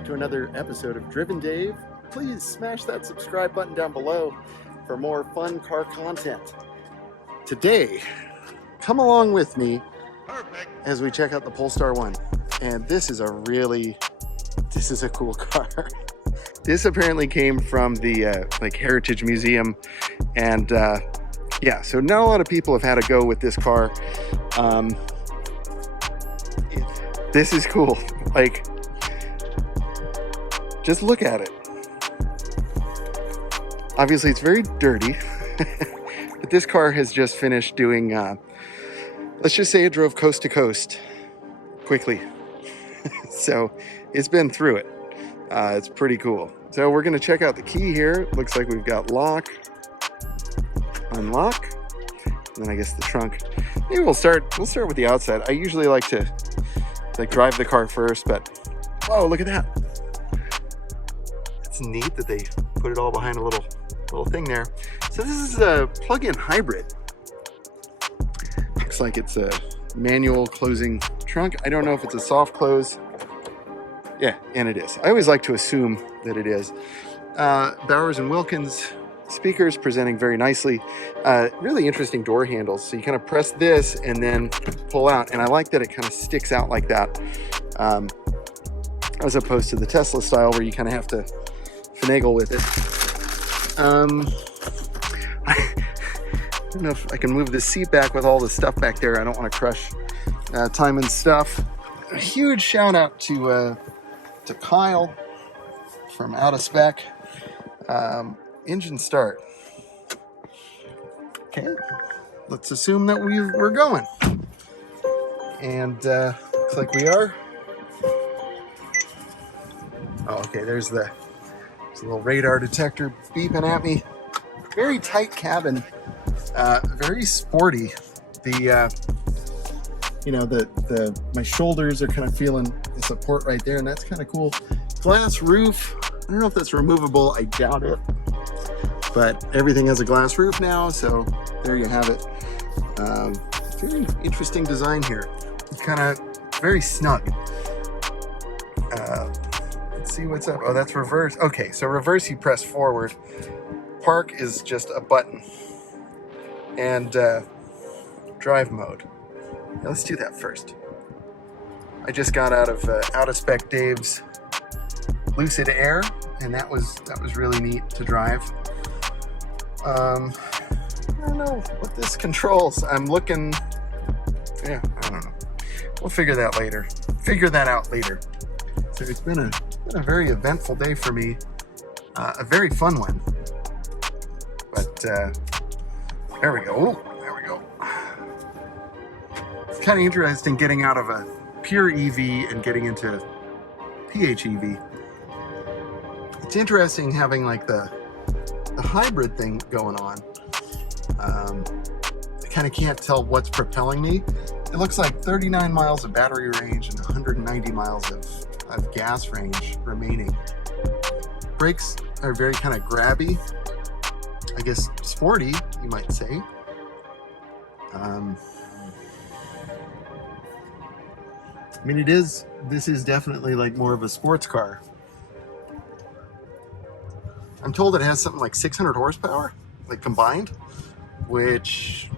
back to another episode of Driven Dave. Please smash that subscribe button down below for more fun car content. Today, come along with me as we check out the Polestar 1. And this is a cool car. This apparently came from the Heritage Museum, and yeah, so not a lot of people have had a go with this car. This is cool. Like, just look at it. Obviously, it's very dirty, but this car has just finished doing, let's just say it drove coast to coast quickly. So it's been through it. It's pretty cool. So we're going to check out the key here. Looks like we've got lock, unlock, and then I guess the trunk. Maybe we'll start with the outside. I usually like to drive the car first, but whoa, look at that. It's neat that they put it all behind a little thing there. So this is a plug-in hybrid. Looks like it's a manual closing trunk. I don't know if it's a soft close. Yeah, and it is. I always like to assume that it is. Bowers and Wilkins speakers presenting very nicely. Really interesting door handles. So you kind of press this and then pull out. And I like that it kind of sticks out like that. As opposed to the Tesla style where you kind of have to finagle with it. I don't know if I can move the seat back with all the stuff back there. I don't want to crush Timon's stuff. A huge shout out to Kyle from Out of Spec. Engine start. Okay, let's assume that we're going. And looks like we are. Oh, okay, there's a little radar detector beeping at me. Very tight cabin, very sporty. My shoulders are kind of feeling the support right there, and that's kind of cool. Glass roof. I don't know if that's removable. I doubt it. But everything has a glass roof now, so there you have it. Very interesting design here. It's kind of very snug. Let's see what's up. Oh, that's reverse. Okay, so reverse you press forward. Park is just a button. And drive mode. Now let's do that first. I just got out of Spec Dave's Lucid Air, and that was really neat to drive. I don't know what this controls. I'm looking. Yeah, I don't know. We'll figure that out later. So it's been a very eventful day for me. A very fun one. But there we go. Ooh, there we go. It's kind of interesting getting out of a pure EV and getting into PHEV. It's interesting having like the hybrid thing going on. I kind of can't tell what's propelling me. It looks like 39 miles of battery range and 190 miles of gas range remaining. Brakes are very kind of grabby. I guess sporty, you might say. I mean, this is definitely like more of a sports car. I'm told it has something like 600 horsepower, like combined, which,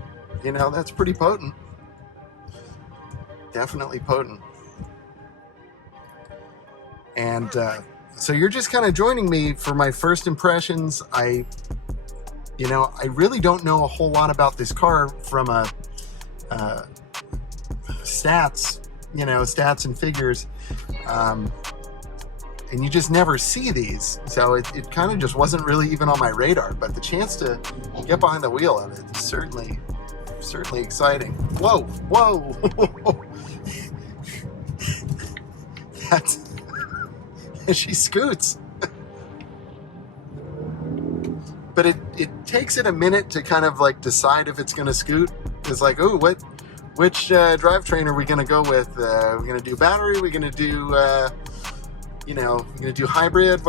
that's pretty potent. Definitely potent. And so you're just kind of joining me for my first impressions. I really don't know a whole lot about this car from a stats and figures. And you just never see these. So it kind of just wasn't really even on my radar, but the chance to get behind the wheel of it is certainly exciting. Whoa. That's, she scoots. But it takes it a minute to kind of like decide if it's gonna scoot. It's like, oh, which drivetrain are we gonna go with? We're gonna do battery, we're gonna do we're gonna do hybrid.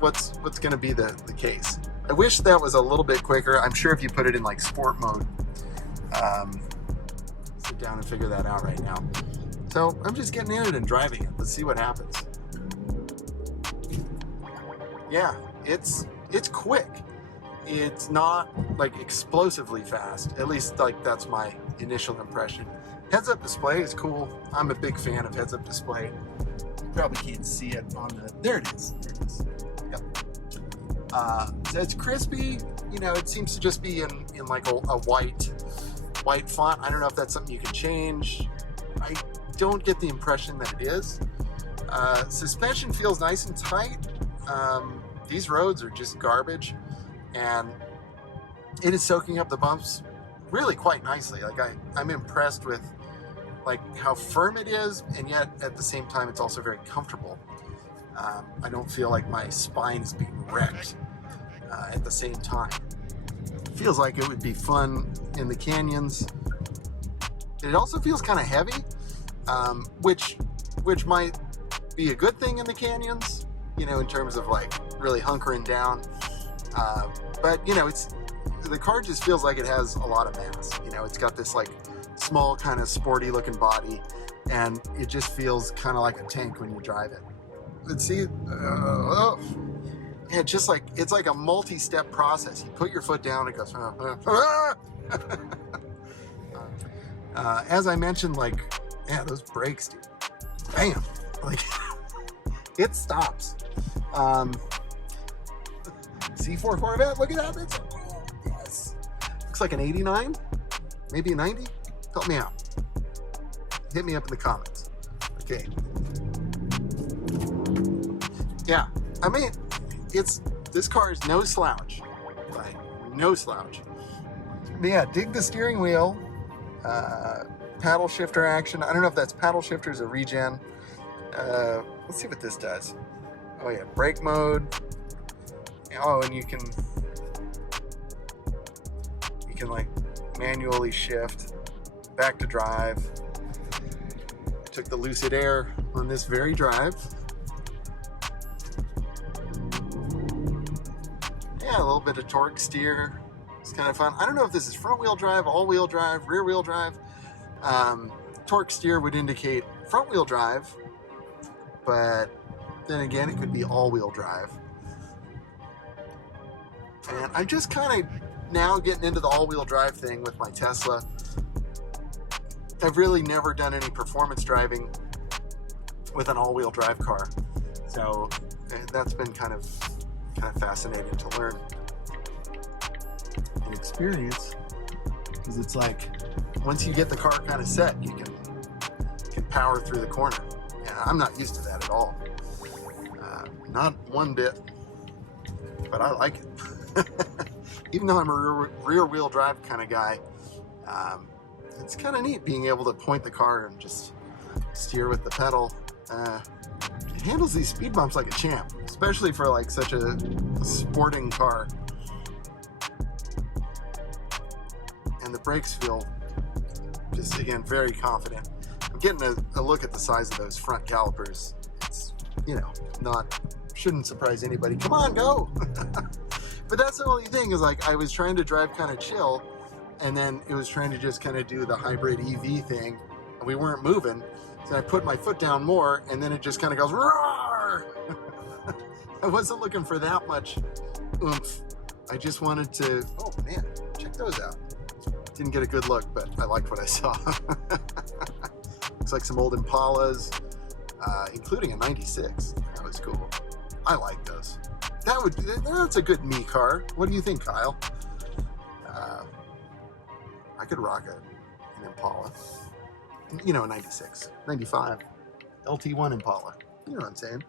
What's gonna be the case? I wish that was a little bit quicker. I'm sure if you put it in like sport mode, sit down and figure that out right now. So I'm just getting in it and driving it. Let's see what happens. yeah, it's quick. It's not like explosively fast. At least like that's my initial impression. Heads-up display is cool. I'm a big fan of heads-up display. You probably can't see it on the. There it is. There it is. Yep. So it's crispy. You know, it seems to just be in like a white font. I don't know if that's something you can change. I don't get the impression that it is. Suspension feels nice and tight. These roads are just garbage, and it is soaking up the bumps really quite nicely. Like I'm impressed with like how firm it is, and yet at the same time it's also very comfortable. I don't feel like my spine is being wrecked at the same time. It feels like it would be fun in the canyons. It also feels kind of heavy, which might be a good thing in the canyons, you know, in terms of like really hunkering down. But you know, the car just feels like it has a lot of mass. You know, it's got this like small kind of sporty looking body, and it just feels kind of like a tank when you drive it. Let's see. Yeah, just like it's like a multi-step process. You put your foot down, it goes. As I mentioned, like, yeah, those brakes, dude. Bam! Like, it stops. C4 Corvette, look at that. It's, oh, yes. Looks like an 89, maybe a 90. Help me out. Hit me up in the comments. Okay. Yeah, I mean, this car is no slouch, right? No slouch. But yeah, dig the steering wheel. Paddle shifter action. I don't know if that's paddle shifters or regen. Let's see what this does. Oh yeah, brake mode. Oh, and you can like manually shift back to drive. I took the Lucid Air on this very drive. Yeah, a little bit of torque steer. It's kind of fun. I don't know if this is front wheel drive, all wheel drive, rear wheel drive. Torque steer would indicate front wheel drive, but then again, it could be all wheel drive. And I'm just kind of now getting into the all wheel drive thing with my Tesla. I've really never done any performance driving with an all wheel drive car. So that's been kind of fascinating to learn and experience, because it's like once you get the car kind of set, you can power through the corner, and I'm not used to that at all, not one bit, but I like it. Even though I'm a rear wheel drive kind of guy, it's kind of neat being able to point the car and just steer with the pedal. It handles these speed bumps like a champ, especially for like such a sporting car. And the brakes feel just, again, very confident. I'm getting a look at the size of those front calipers. It's, you know, shouldn't surprise anybody. Come on, go! But that's the only thing, is like I was trying to drive kind of chill, and then it was trying to just kind of do the hybrid EV thing, and we weren't moving. So I put my foot down more, and then it just kind of goes roar. I wasn't looking for that much oomph. I just wanted to. Oh man, check those out. Didn't get a good look, but I liked what I saw. Looks like some old Impalas, including a '96. That was cool. I like those. That's a good me car. What do you think, Kyle? I could rock an Impala. You know, 96, 95, LT1 Impala. You know what I'm saying?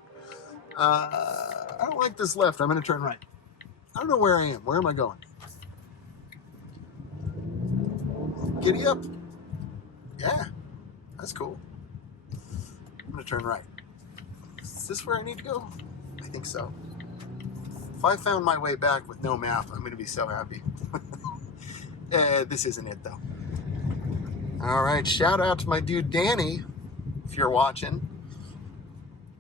I don't like this left. I'm going to turn right. I don't know where I am. Where am I going? Giddy up. Yeah, that's cool. I'm going to turn right. Is this where I need to go? I think so. If I found my way back with no map, I'm going to be so happy. This isn't it, though. All right, shout out to my dude Danny, if you're watching.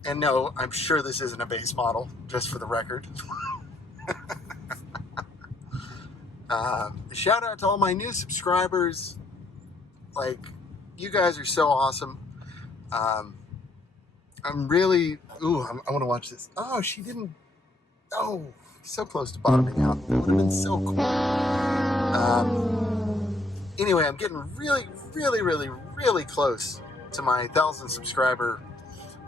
And no, I'm sure this isn't a base model, just for the record. Shout out to all my new subscribers. Like, you guys are so awesome. I'm really, I want to watch this. Oh, she didn't, Oh, so close to bottoming out. That would have been so cool. Anyway, I'm getting really close to my 1,000 subscriber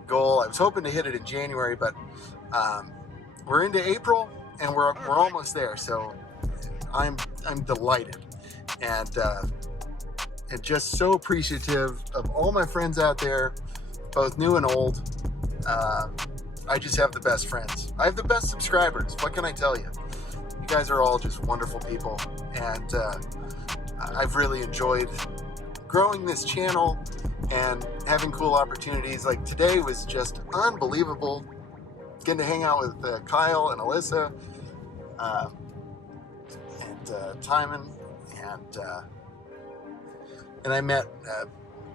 goal. I was hoping to hit it in January, but we're into April and we're almost there. So I'm delighted and just so appreciative of all my friends out there, both new and old. I just have the best friends. I have the best subscribers. What can I tell you? You guys are all just wonderful people, and I've really enjoyed growing this channel and having cool opportunities. Like today was just unbelievable. Getting to hang out with Kyle and Alyssa and Timon, and I met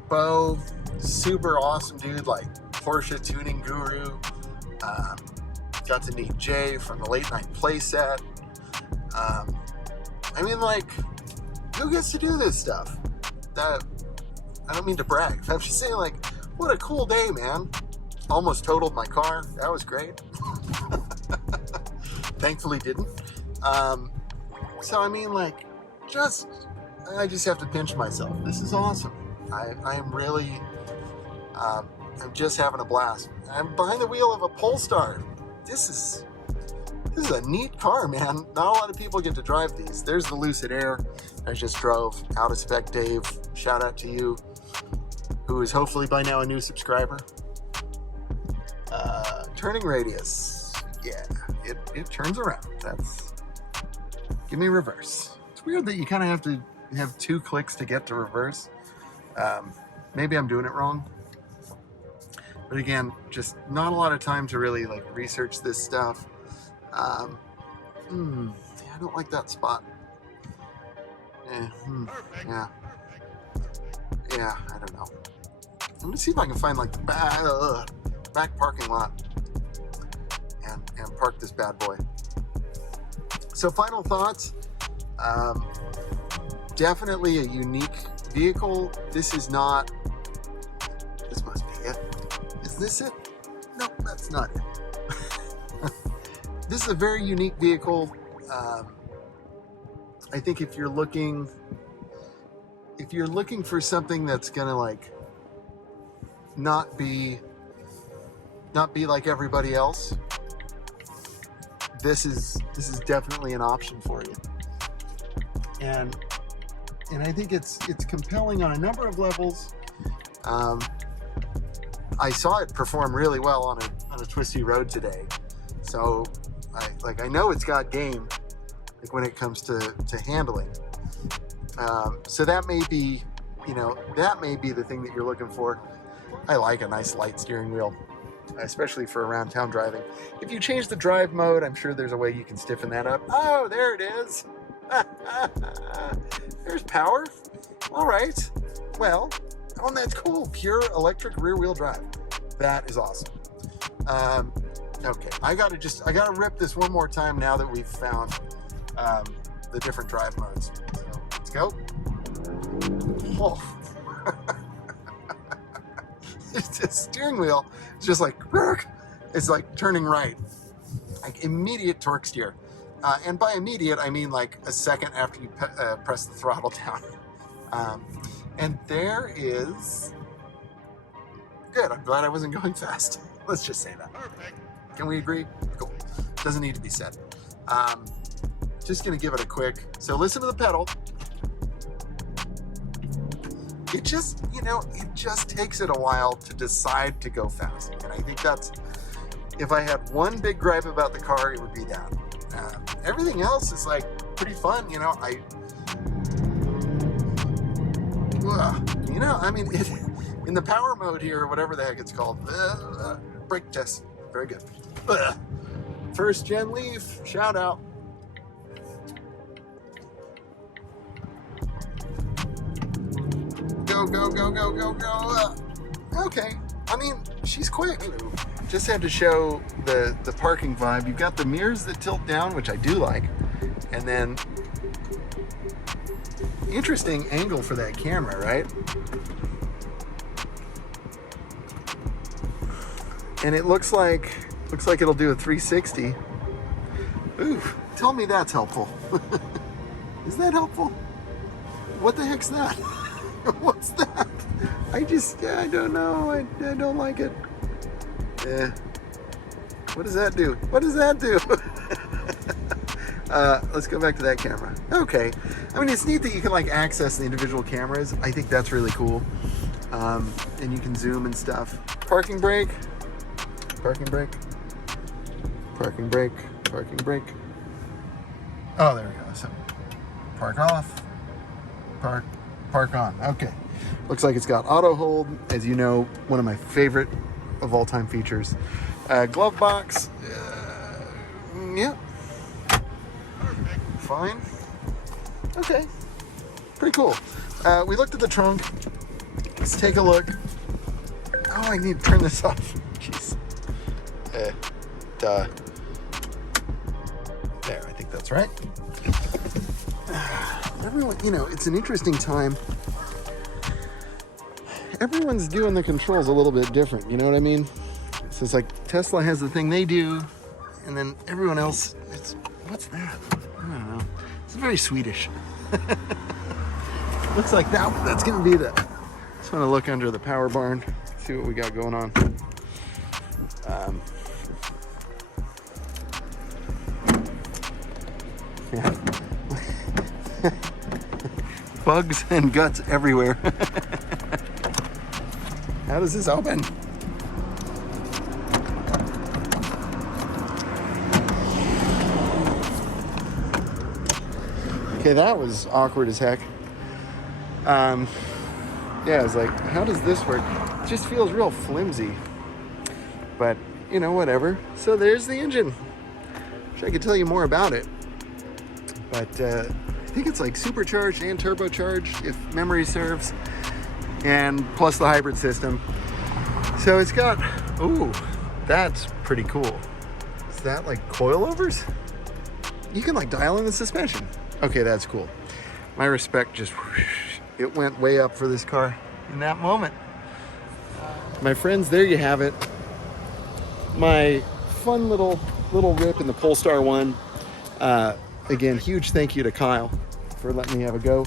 Bo, super awesome dude, like Porsche tuning guru. Got to meet Jay from the Late Night Playset. I mean, like, who gets to do this stuff? That, I don't mean to brag. I'm just saying, like, what a cool day, man. Almost totaled my car. That was great. Thankfully didn't. So, I mean, like, I just have to pinch myself. This is awesome. I am really, I'm just having a blast. I'm behind the wheel of a Polestar. This is a neat car, man. Not a lot of people get to drive these. There's the Lucid Air I just drove. Out of spec Dave, shout out to you, who is hopefully by now a new subscriber. Turning radius, yeah, it turns around. Give me reverse. It's weird that you kind of have to have 2 clicks to get to reverse. Maybe I'm doing it wrong. But again, just not a lot of time to really like research this stuff. I don't like that spot. Yeah, I don't know. I'm gonna see if I can find like the back parking lot and park this bad boy. So final thoughts. Definitely a unique vehicle. This must be it. Is this it? No, that's not it. This is a very unique vehicle. I think if you're looking for something that's gonna like not be like everybody else, this is definitely an option for you. And I think it's compelling on a number of levels. I saw it perform really well on a twisty road today, so I know it's got game, like when it comes to handling. So that may be the thing that you're looking for. I like a nice light steering wheel, especially for around town driving. If you change the drive mode, I'm sure there's a way you can stiffen that up. Oh, there it is. There's power. All right. Well, that's cool. Pure electric rear wheel drive. That is awesome. Okay, I gotta rip this one more time now that we've found the different drive modes. So let's go. Oh. The steering wheel is just like, it's like turning right, like immediate torque steer. And by immediate, I mean like a second after you press the throttle down. And there is, good, I'm glad I wasn't going fast. Let's just say that. Perfect. Can we agree? Cool. Doesn't need to be said. Just gonna give it a quick, so listen to the pedal. It just takes it a while to decide to go fast. And I think that's, if I had one big gripe about the car, it would be that. Everything else is like pretty fun, I mean, in the power mode here, whatever the heck it's called, brake test, very good. First gen Leaf, shout out. Go, go, go, go, go, go. Okay, I mean, she's quick. Just had to show the parking vibe. You've got the mirrors that tilt down, which I do like, and then interesting angle for that camera, right? And it looks like it'll do a 360. Ooh, tell me that's helpful. Is that helpful? What the heck's that? What's that? I don't know. I don't like it. Yeah. What does that do? What does that do? Let's go back to that camera. Okay. I mean, it's neat that you can like access the individual cameras. I think that's really cool. And you can zoom and stuff. Parking brake. Parking brake. Parking brake. Parking brake. Oh, there we go. So park off. Park on. Okay. Looks like it's got auto hold. As you know, one of my favorite of all time features. Glove box. Yeah. Fine. Okay. Pretty cool. We looked at the trunk. Let's take a look. Oh, I need to turn this off. Jeez. Duh. There, I think that's right. Everyone, you know, it's an interesting time. Everyone's doing the controls a little bit different, you know what I mean? So it's like Tesla has the thing they do, and then everyone else, what's that? I don't know. It's very Swedish. Looks like that's gonna be the, just wanna look under the power barn, see what we got going on. Yeah. Bugs and guts everywhere. How does this open? Okay, that was awkward as heck. Yeah, I was like, how does this work? It just feels real flimsy. But, you know, whatever. So there's the engine. Wish I could tell you more about it. But I think it's like supercharged and turbocharged, if memory serves. And plus the hybrid system. So it's got, ooh, that's pretty cool. Is that like coilovers? You can like dial in the suspension. Okay, that's cool. My respect just, it went way up for this car in that moment. My friends, there you have it. My fun little rip in the Polestar 1. Again, huge thank you to Kyle for letting me have a go.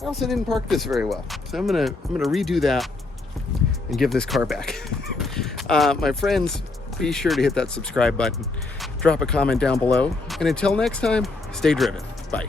I also didn't park this very well, so I'm gonna redo that and give this car back. My friends, be sure to hit that subscribe button, drop a comment down below, and until next time, stay driven. Bye.